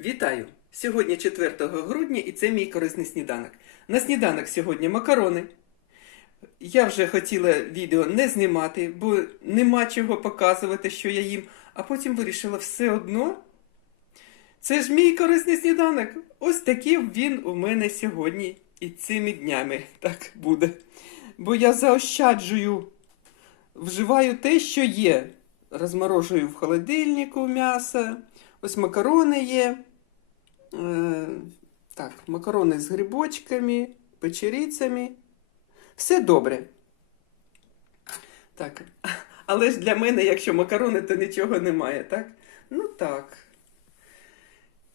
Вітаю! Сьогодні 4 грудня і це мій корисний сніданок. На сніданок сьогодні макарони. Я вже хотіла відео не знімати, бо нема чого показувати, що я їм, а потім вирішила все одно. Це ж мій корисний сніданок. Ось такий він у мене сьогодні і цими днями так буде. Бо я заощаджую, вживаю те, що є. Розморожую в холодильнику м'ясо. Ось макарони є. Е, так, макарони з грибочками, печерицями. Все добре. Так. Але ж для мене, якщо макарони, то нічого немає, так? Ну так.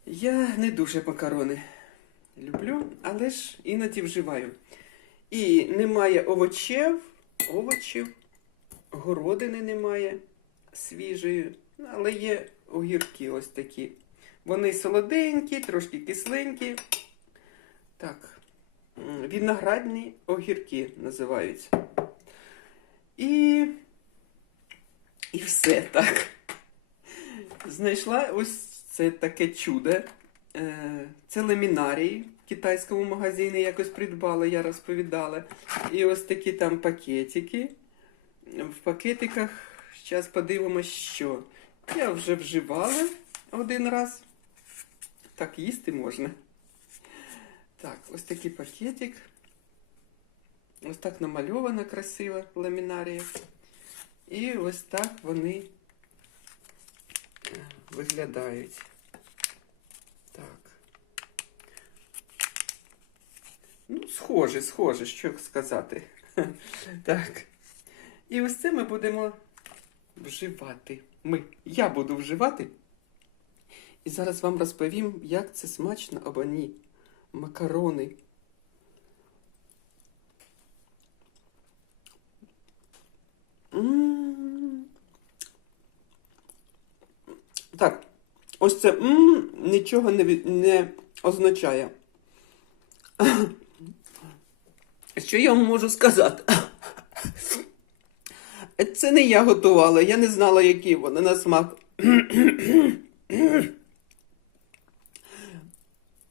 Я не дуже макарони люблю, але ж іноді вживаю. І немає овочів, овочів, городини немає свіжої, але є огірки ось такі. Вони солоденькі, трошки кисленькі. Так, виноградні огірки називаються. І. І все так. Знайшла ось це таке чудо. Е, Це ламінарій в китайському магазині якось придбала, я розповідала. І ось такі там пакетики. В пакетиках зараз подивимось, що. Я вже вживала один раз. Так, їсти можна. Так, ось такий пакетик. Ось так намальовано красиво ламінарія. І ось так вони е, виглядають. Так. Ну, схоже, схоже, що сказати. Так. І ось це ми будемо вживати. Ми. Я буду вживати. І зараз вам розповім, як це смачно або ні. Макарони. М. Так, ось це м нічого не, не означає. Що я вам можу сказати? Це не я готувала, я не знала, які вони на смак.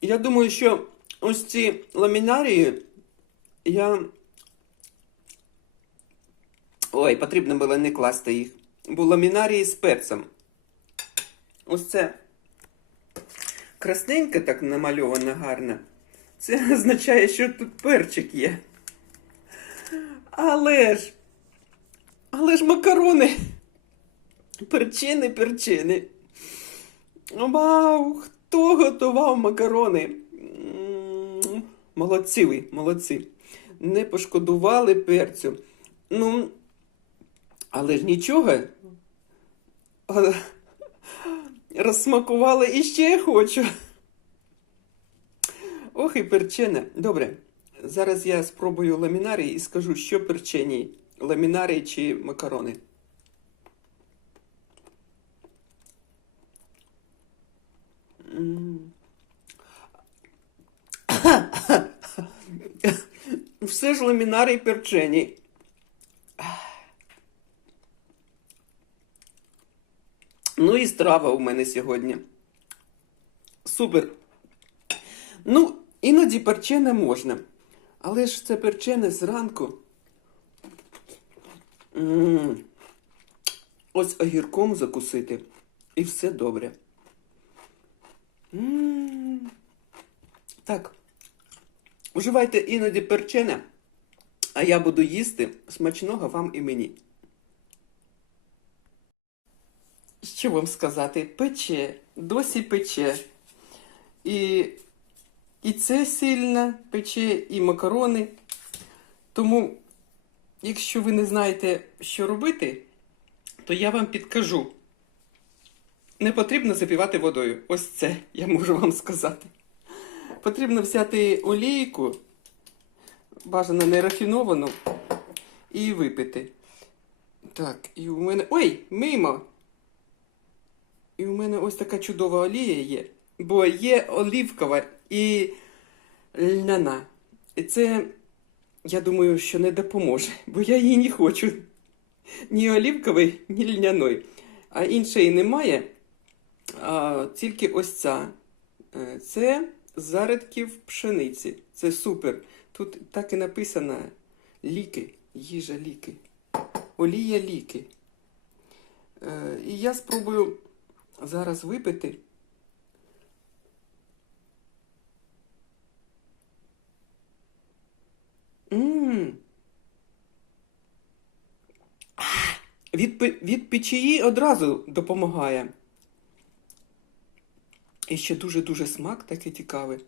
Я думаю, що ось ці ламінарії я. Ой, потрібно було не класти їх. Бо ламінарії з перцем. Ось це красненьке так намальовано гарно. Це означає, що тут перчик є. Але ж. Але ж макарони. Перчини, перчини. Вау! Хто готував макарони? Молодці ви, молодці. Не пошкодували перцю. Ну, але ж нічого. Розсмакували і ще хочу. Ох і перчене. Добре. Зараз я спробую ламінарій і скажу, що перчені. Ламінарій чи макарони. Все ж ламінарій перчені. Ну і страва у мене сьогодні. Супер. Ну, іноді перчене можна. Але ж це перчене зранку. Ось огірком закусити. І все добре. Так. Вживайте іноді перчене, а я буду їсти смачного вам і мені. Що вам сказати? Пече, досі пече. І, і це сильно пече, і макарони. Тому, якщо ви не знаєте, що робити, то я вам підкажу. Не потрібно запівати водою. Ось це я можу вам сказати. Потрібно взяти олійку, бажано не рафіновану, і випити. Так, і у мене. Ой, мимо! І у мене ось така чудова олія є. Бо є олівкова і льняна. І це, я думаю, що не допоможе, бо я її не хочу. Ні олівкової, ні льняної. А іншої немає. А, тільки ось ця Е, Це зарядків пшениці. Це супер. Тут так і написано ліки, їжа ліки. Олія ліки. Е, І я спробую зараз випити. М. А, Від, від печії одразу допомагає. І ще дуже-дуже смак такий цікавий.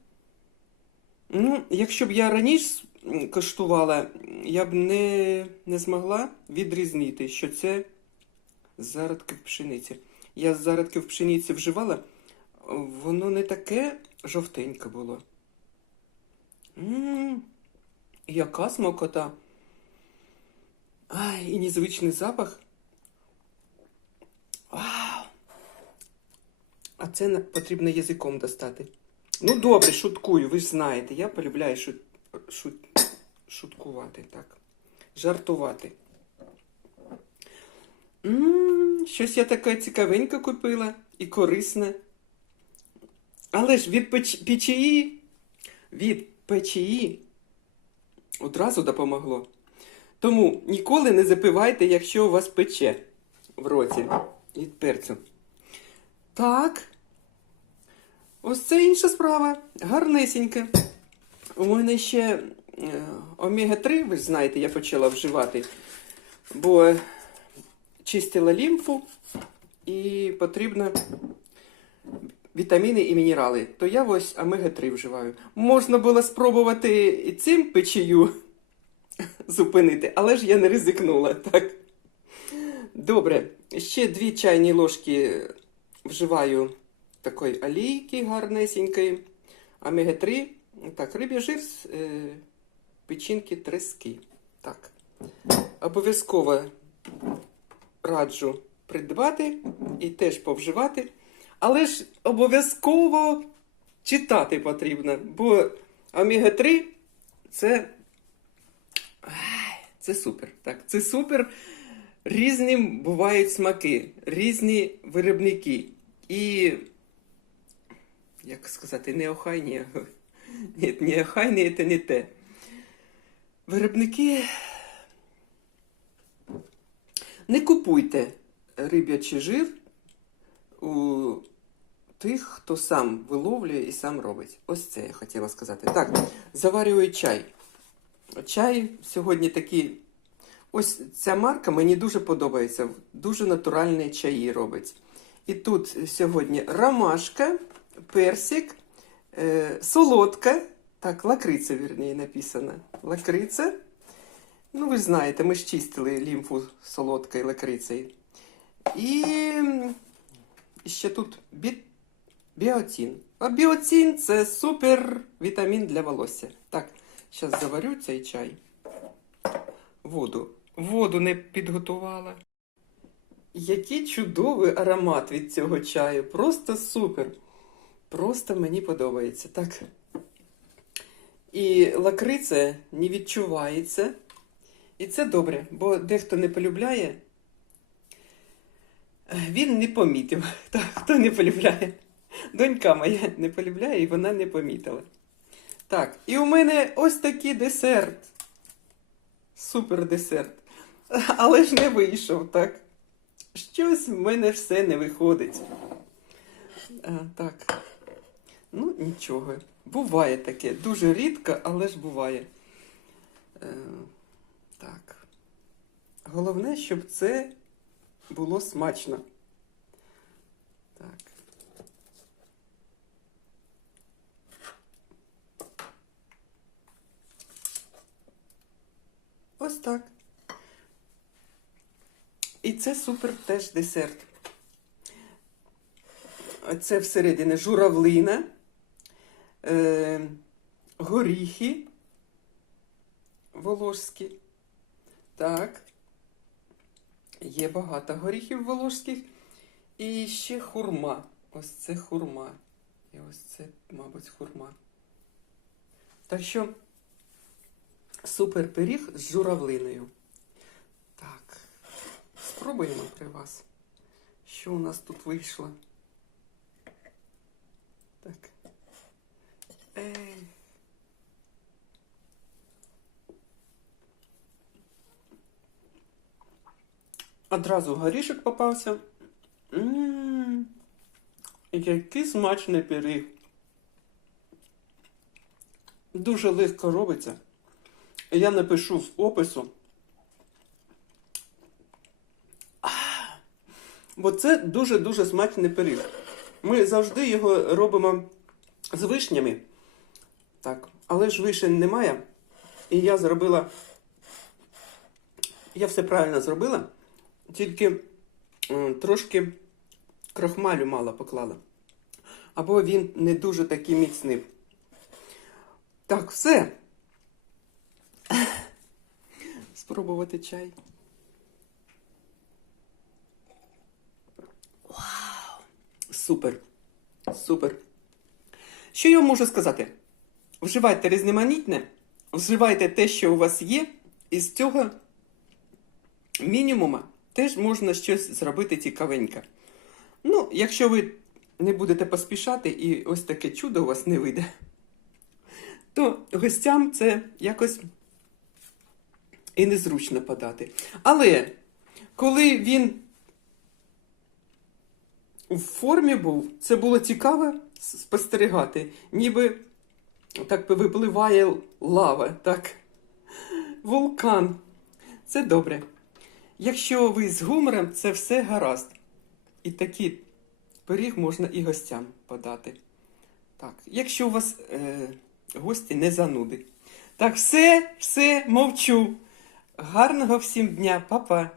Ну, якщо б я раніше коштувала, я б не, не змогла відрізнити, що це з зародків пшениці. Я з зародків пшениці вживала, воно не таке жовтеньке було. М, яка смакота. Ай, і незвичний запах. Вау! А це потрібно язиком достати. Ну, добре, шуткую, ви ж знаєте, я полюбляю шут... Шут... шуткувати, так. Жартувати. м щось я таке цікавеньке купила і корисне. Але ж від печ... печії, від печії одразу допомогло. Тому ніколи не запивайте, якщо у вас пече в роті від перцю. Так. Ось це інша справа. Гарнесеньке. У мене ще е, омега-3, ви ж знаєте, я почала вживати, бо чистила лімфу і потрібно вітаміни і мінерали. То я ось омега-3 вживаю. Можна було спробувати цим печію зупинити, але ж я не ризикнула, так. Добре, ще дві чайні ложки вживаю такої олійки гарнесенької. Омега-3. Так, риб'я жир з е, печінки трески. Так. Обов'язково раджу придбати і теж повживати. Але ж обов'язково читати потрібно, бо омега-3 це. Це супер. Так, це супер. Різні бувають смаки, різні виробники. І, як сказати, неохайні. Ні, неохайні це не те. Виробники. Не купуйте риб'ячий жир у тих, хто сам виловлює і сам робить. Ось це я хотіла сказати. Так, заварюю чай. Чай сьогодні такий. Ось ця марка мені дуже подобається. Дуже натуральні чаї робить. І тут сьогодні ромашка, персик, е, солодка. Так, лакриця, вірніше, написано. Лакриця. Ну, ви знаєте, ми ж чистили лімфу солодкою лакрицею. І ще тут бі... біотин. А біотин це супер вітамін для волосся. Так, зараз заварю цей чай. Воду. Воду не підготувала. Який чудовий аромат від цього чаю. Просто супер. Просто мені подобається. Так. І лакриця не відчувається. І це добре, бо дехто не полюбляє. Він не помітив. Хто не полюбляє? Донька моя не полюбляє і вона не помітила. Так, і у мене ось такий десерт. Супер десерт. Але ж не вийшов, так? Щось в мене все не виходить. А, так. Ну, нічого. Буває таке. Дуже рідко, але ж буває. Е, так. Головне, щоб це було смачно. Так. Ось так. І це супер теж десерт. Це всередині журавлина, е, горіхи волошські. Так. Є багато горіхів волошських. І ще хурма. Ось це хурма. І ось це, мабуть, хурма. Так що супер пиріг з журавлиною. Так. Спробуємо при вас. Що у нас тут вийшло? Так. Ей. Одразу горішок попався. М, Який смачний пиріг. Дуже легко робиться. Я напишу в опису. Бо це дуже-дуже смачний пиріг. Ми завжди його робимо з вишнями. Так, але ж вишень немає. І я зробила. Я все правильно зробила, тільки трошки крохмалю мало поклала. Або він не дуже такий міцний. Так, все. Спробувати чай. Вау! Супер! Супер! Що я вам можу сказати? Вживайте різноманітне, вживайте те, що у вас є, і з цього мінімума теж можна щось зробити цікавеньке. Ну, якщо ви не будете поспішати і ось таке чудо у вас не вийде, то гостям це якось і незручно подати. Але коли він у формі був, це було цікаво спостерігати, ніби так випливає лава, так. Вулкан. Це добре. Якщо ви з гумором, це все гаразд. І такий пиріг можна і гостям подати. Так, якщо у вас е, гості не зануди. Так, все, все, мовчу. Гарного всім дня, па-па.